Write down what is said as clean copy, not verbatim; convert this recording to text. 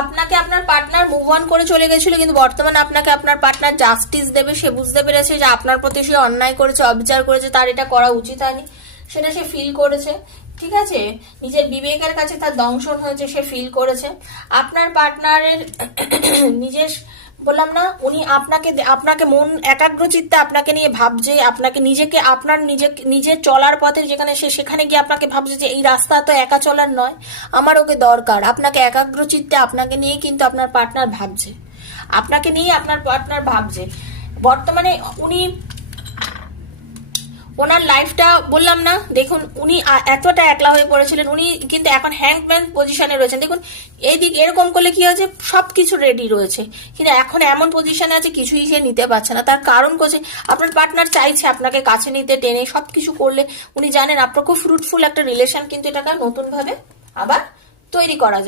আপনাকে আপনার partner move on করে চলে গেছিল, কিন্তু বর্তমানে আপনাকে আপনার পার্টনার জাস্টিস দেবে। সে বুঝতে পেরেছে যে আপনার প্রতি সে অন্যায় করেছে, অবিচার করেছে, তার এটা করা উচিত হয়নি, সেটা সে ফিল করেছে। ঠিক আছে, নিজের বিবেকের কাছে তার দংশন হয়েছে, সে ফিল করেছে। আপনার পার্টনারের নিজের, বললাম না, উনি আপনাকে মন একাগ্রচিত্তে আপনাকে নিয়ে ভাবছে, আপনাকে নিজেকে আপনার নিজের চলার পথে যেখানে সেখানে গিয়ে আপনাকে ভাবছে যে এই রাস্তা তো একা চলার নয়, আমার ওকে দরকার। আপনাকে একাগ্রচিত্তে আপনাকে নিয়ে কিন্তু আপনার পার্টনার ভাবছে, আপনাকে নিয়ে আপনার পার্টনার ভাবছে। বর্তমানে উনি ওনার লাইফটা, বললাম না, দেখুন উনি এতটা একলা হয়ে পড়েছিলেন, উনি কিন্তু এখন হ্যাংম্যান পজিশনে রয়েছেন। দেখুন এইদিক এরকম করলে কি হয়েছে, সবকিছু রেডি রয়েছে, কিন্তু এখন এমন পজিশনে আছে কিছুই সে নিতে পারছে না। তার কারণ করছে আপনার পার্টনার চাইছে আপনাকে কাছে নিতে, টেনে সবকিছু করলে উনি জানেন আপনার খুব ফ্রুটফুল একটা রিলেশন, কিন্তু এটাকে নতুন ভাবে আবার তৈরি করা যায়।